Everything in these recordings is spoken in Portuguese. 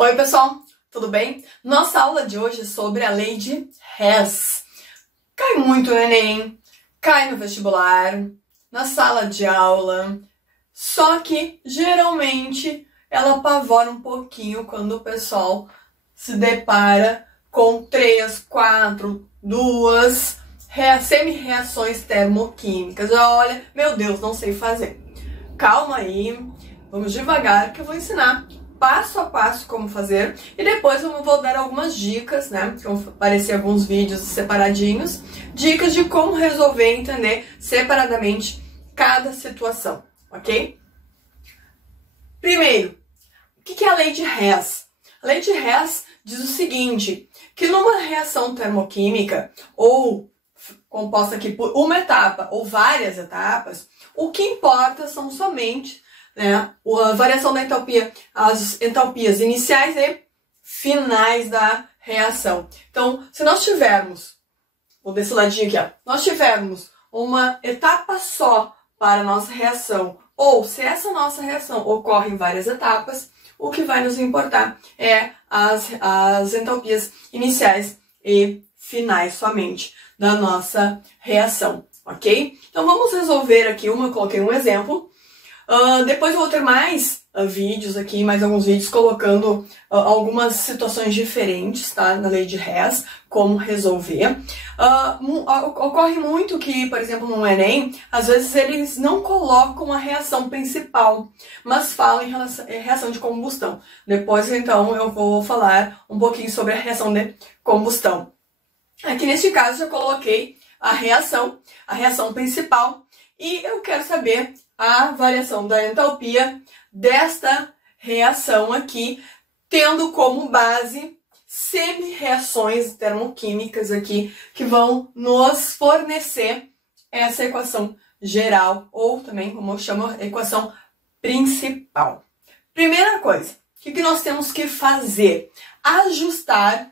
Oi pessoal, tudo bem? Nossa aula de hoje é sobre a lei de Hess. Cai muito no Enem, cai no vestibular, na sala de aula, só que geralmente ela apavora um pouquinho quando o pessoal se depara com 3, 4, 2 semi-reações termoquímicas. Olha, meu Deus, não sei fazer. Calma aí, vamos devagar que eu vou ensinar passo a passo como fazer e depois eu vou dar algumas dicas, né? Vão aparecer alguns vídeos separadinhos, dicas de como resolver e entender separadamente cada situação, ok? Primeiro, o que é a lei de Hess? A lei de Hess diz o seguinte, que numa reação termoquímica ou composta aqui por uma etapa ou várias etapas, o que importa são somente a variação da entalpia, as entalpias iniciais e finais da reação. Então, se nós tivermos, vou desse ladinho aqui, ó, nós tivermos uma etapa só para a nossa reação, ou se essa nossa reação ocorre em várias etapas, o que vai nos importar é as entalpias iniciais e finais somente da nossa reação, ok? Então, vamos resolver aqui eu coloquei um exemplo. Depois eu vou ter mais vídeos aqui, mais alguns vídeos colocando algumas situações diferentes, tá? Na lei de Hess, como resolver. Ocorre muito que, por exemplo, no Enem, às vezes eles não colocam a reação principal, mas falam em reação de combustão. Depois, então, eu vou falar um pouquinho sobre a reação de combustão. Aqui neste caso eu coloquei a reação principal, e eu quero saber a variação da entalpia desta reação aqui, tendo como base semi-reações termoquímicas aqui, que vão nos fornecer essa equação geral, ou também, como eu chamo, equação principal. Primeira coisa, o que nós temos que fazer? Ajustar,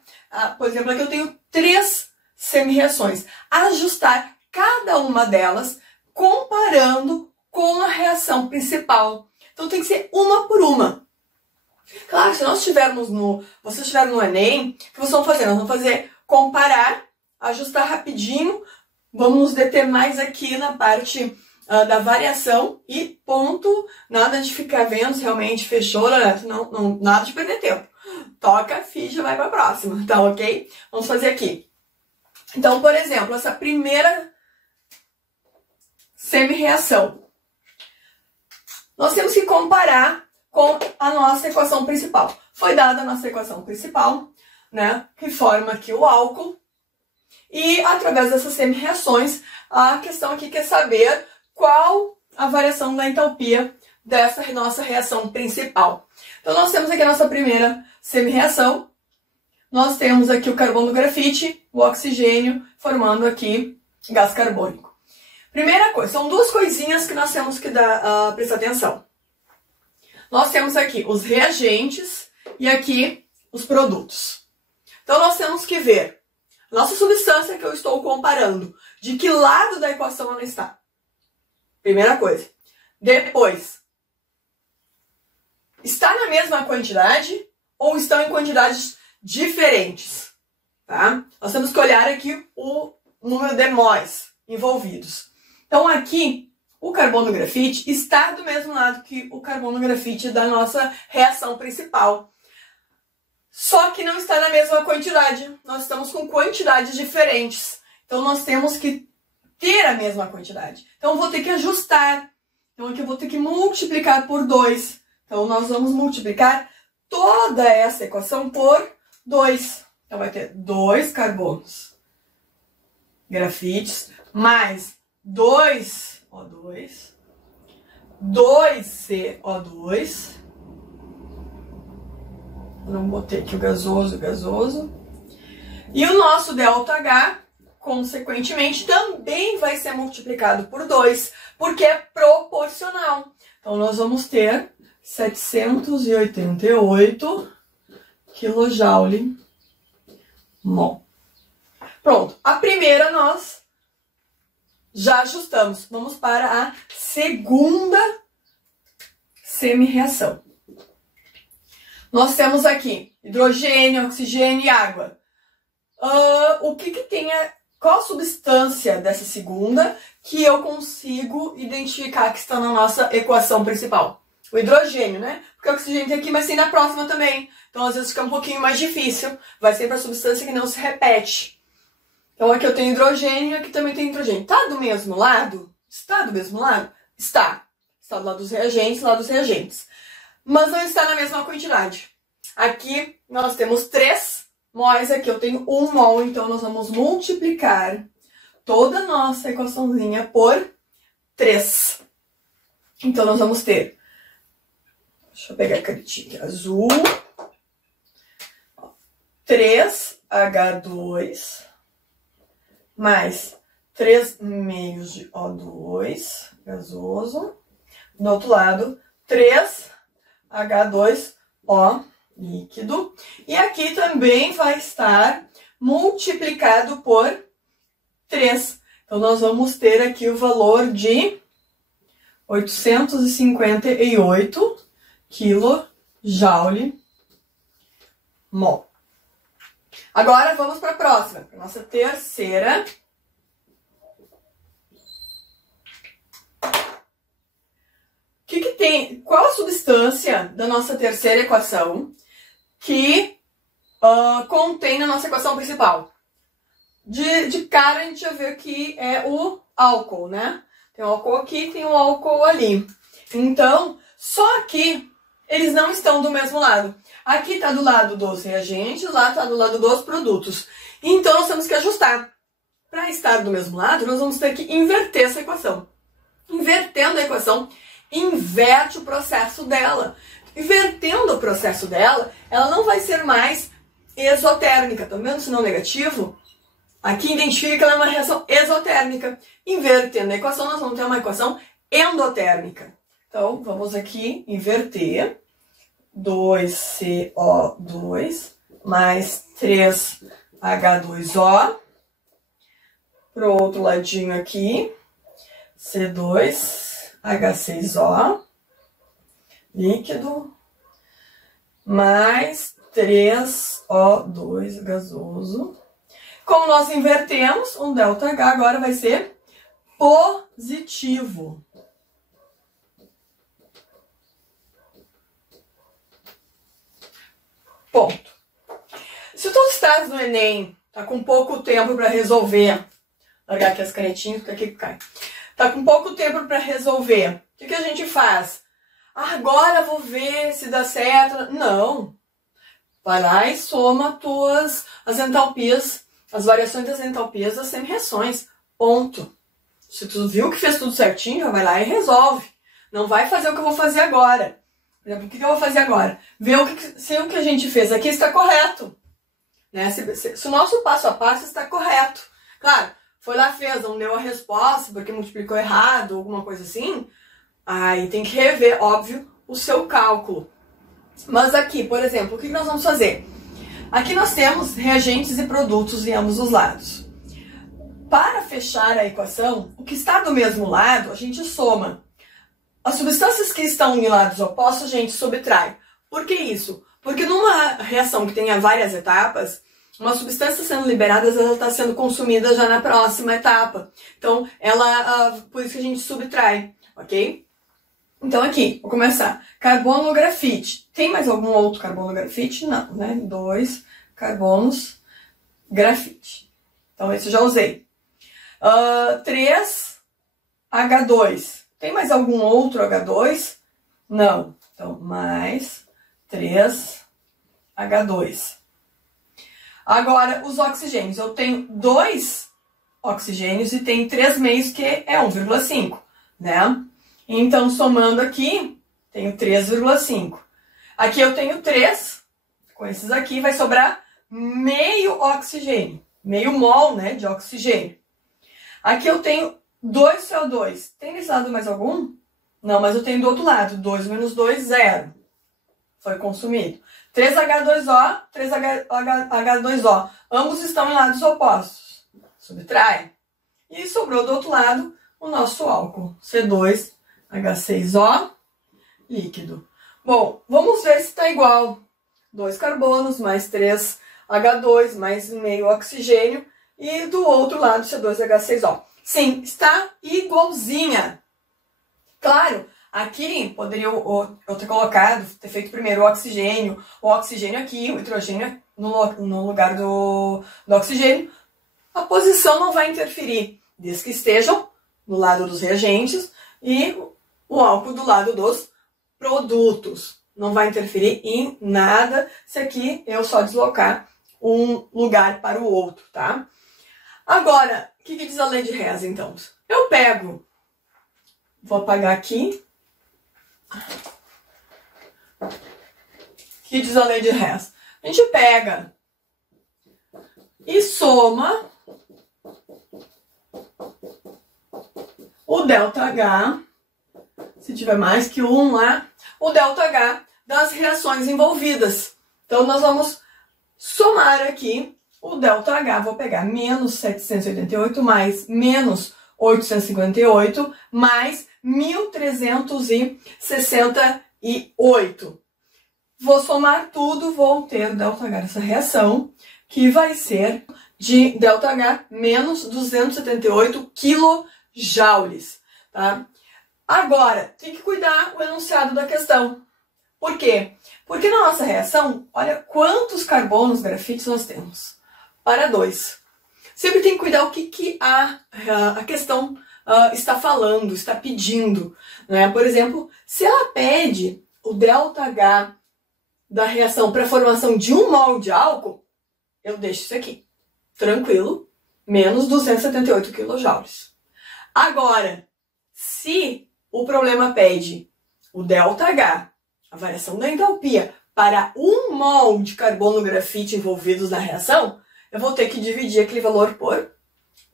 por exemplo, aqui eu tenho 3 semi-reações, ajustar cada uma delas comparando com a reação principal. Então tem que ser uma por uma. Claro, se nós estivermos vocês estiverem no Enem, o que vocês vão fazer? Nós vamos fazer comparar, ajustar rapidinho, vamos nos deter mais aqui na parte da variação e ponto, nada de ficar vendo se realmente fechou, não, nada de perder tempo. Toca a ficha, vai para a próxima, tá ok? Vamos fazer aqui. Então, por exemplo, essa primeira semi-reação. Nós temos que comparar com a nossa equação principal. Foi dada a nossa equação principal, né, que forma aqui o álcool. E através dessas semi-reações, a questão aqui quer saber qual a variação da entalpia dessa nossa reação principal. Então, nós temos aqui a nossa primeira semi-reação. Nós temos aqui o carbono do grafite, o oxigênio, formando aqui gás carbônico. Primeira coisa, são 2 coisinhas que nós temos que prestar atenção. Nós temos aqui os reagentes e aqui os produtos. Então, nós temos que ver a nossa substância que eu estou comparando, de que lado da equação ela está. Primeira coisa. Depois, está na mesma quantidade ou estão em quantidades diferentes? Tá? Nós temos que olhar aqui o número de mols envolvidos. Então, aqui, o carbono grafite está do mesmo lado que o carbono grafite da nossa reação principal. Só que não está na mesma quantidade. Nós estamos com quantidades diferentes. Então, nós temos que ter a mesma quantidade. Então, eu vou ter que ajustar. Então, aqui eu vou ter que multiplicar por 2. Então, nós vamos multiplicar toda essa equação por 2. Então, vai ter 2 carbonos grafites mais 2O2, 2CO2, não botei aqui o gasoso, e o nosso ΔH, consequentemente, também vai ser multiplicado por 2, porque é proporcional. Então, nós vamos ter 788 kJ mol. Pronto, a primeira nós já ajustamos. Vamos para a segunda semi-reação. nós temos aqui hidrogênio, oxigênio e água. O que tem qual a substância dessa segunda que eu consigo identificar que está na nossa equação principal? O hidrogênio, né? Porque o oxigênio tem aqui, mas tem na próxima também. Então, às vezes, fica um pouquinho mais difícil. Vai ser para a substância que não se repete. Então, aqui eu tenho hidrogênio e aqui também tem hidrogênio. Está do mesmo lado? Está do mesmo lado? Está. Está do lado dos reagentes, lá dos reagentes. Mas não está na mesma quantidade. Aqui nós temos 3 mols, aqui eu tenho 1 mol. Então, nós vamos multiplicar toda a nossa equaçãozinha por 3. Então, nós vamos ter... Deixa eu pegar a canetinha azul. 3H2 mais 3 meios de O2 gasoso. Do outro lado, 3H2O líquido. E aqui também vai estar multiplicado por 3. Então, nós vamos ter aqui o valor de 858 kJ mol. Agora vamos para a próxima, para a nossa terceira. Que tem? Qual a substância da nossa terceira equação que contém na nossa equação principal? De cara a gente já vê que é o álcool, né? Tem o álcool aqui, tem o álcool ali. Então, só que eles não estão do mesmo lado. Aqui está do lado dos reagentes, lá está do lado dos produtos. Então, nós temos que ajustar. Para estar do mesmo lado, nós vamos ter que inverter essa equação. Invertendo a equação, inverte o processo dela. Invertendo o processo dela, ela não vai ser mais exotérmica. Estão vendo o sinal negativo? Aqui identifica que ela é uma reação exotérmica. Invertendo a equação, nós vamos ter uma equação endotérmica. Então, vamos aqui inverter. 2CO2 mais 3H2O. Pro outro ladinho aqui, C2H6O, líquido, mais 3O2 gasoso. Como nós invertemos, um ΔH agora vai ser positivo. Ponto. Se tu estás no Enem, tá com pouco tempo para resolver, largar aqui as canetinhas, porque aqui cai. Tá com pouco tempo para resolver. O que a gente faz? Agora vou ver se dá certo. Não. Vai lá e soma as entalpias, as variações das entalpias das semi-reações. Ponto. Se tu viu que fez tudo certinho, vai lá e resolve. Não vai fazer o que eu vou fazer agora. Por exemplo, o que eu vou fazer agora? Ver se o que a gente fez aqui está correto. Né? Se o nosso passo a passo está correto. Claro, foi lá, fez, não deu a resposta porque multiplicou errado, alguma coisa assim. Aí tem que rever, óbvio, o seu cálculo. Mas aqui, por exemplo, o que nós vamos fazer? Aqui nós temos reagentes e produtos em ambos os lados. Para fechar a equação, o que está do mesmo lado, a gente soma. As substâncias que estão em lados opostos, a gente subtrai. Por que isso? Porque numa reação que tenha várias etapas, uma substância sendo liberada, ela está sendo consumida já na próxima etapa. Então, por isso que a gente subtrai, ok? Então, aqui, vou começar. Carbono grafite. Tem mais algum outro carbono grafite? Não, né? 2 carbonos grafite. Então, esse eu já usei. 3H2. Tem mais algum outro H2? Não. Então, mais 3H2. Agora, os oxigênios. Eu tenho 2 oxigênios e tem 3 meios, que é 1,5, né? Então, somando aqui, tenho 3,5. Aqui eu tenho 3. Com esses aqui, vai sobrar meio oxigênio. Meio mol, né, de oxigênio. Aqui eu tenho 2 CO2. Tem nesse lado mais algum? Não, mas eu tenho do outro lado. 2 menos 2, 0. Foi consumido. 3H2O, 3H2O. Ambos estão em lados opostos. Subtrai. E sobrou do outro lado o nosso álcool. C2H6O, líquido. Bom, vamos ver se está igual. 2 carbonos, mais 3 H2, mais meio oxigênio, e do outro lado C2H6O. Sim, está igualzinha. Claro, aqui poderia eu ter colocado, ter feito primeiro o oxigênio aqui, o hidrogênio no lugar do oxigênio. A posição não vai interferir, desde que estejam no lado dos reagentes e o álcool do lado dos produtos. Não vai interferir em nada se aqui eu só deslocar um lugar para o outro, tá? Agora, o que diz a lei de Hess, então? Eu pego, vou apagar aqui. O que diz a lei de Hess? A gente pega e soma o ΔH, se tiver mais que um lá, o ΔH das reações envolvidas. Então, nós vamos somar aqui o ΔH, vou pegar menos 788 mais menos 858 mais 1368. Vou somar tudo, vou ter o ΔH dessa reação, que vai ser de ΔH menos 278 kJ, tá? Agora, tem que cuidar o enunciado da questão. Por quê? Porque na nossa reação, olha quantos carbonos grafites nós temos. Para 2. Sempre tem que cuidar o que a questão está falando, está pedindo, né? Por exemplo, se ela pede o ΔH da reação para a formação de 1 mol de álcool, eu deixo isso aqui, tranquilo, menos 278 kJ. Agora, se o problema pede o ΔH, a variação da entalpia, para 1 mol de carbono grafite envolvidos na reação, eu vou ter que dividir aquele valor por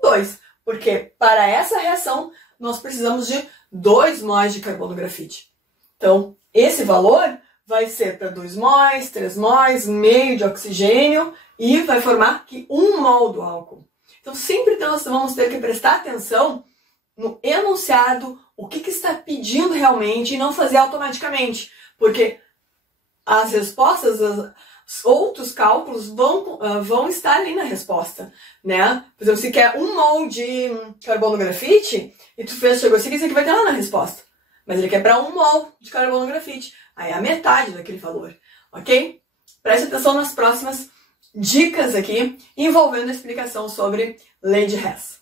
2, porque para essa reação nós precisamos de 2 mols de carbono grafite. Então, esse valor vai ser para 2 mols, 3 mols, meio de oxigênio e vai formar aqui 1 mol do álcool. Então, sempre nós vamos ter que prestar atenção no enunciado, o que está pedindo realmente e não fazer automaticamente, porque as respostas, outros cálculos vão estar ali na resposta, né? Por exemplo, se quer 1 mol de carbono grafite e tu chegou assim, isso aqui vai ter lá na resposta. Mas ele quer para 1 mol de carbono grafite. Aí é a metade daquele valor, ok? Preste atenção nas próximas dicas aqui envolvendo a explicação sobre lei de Hess.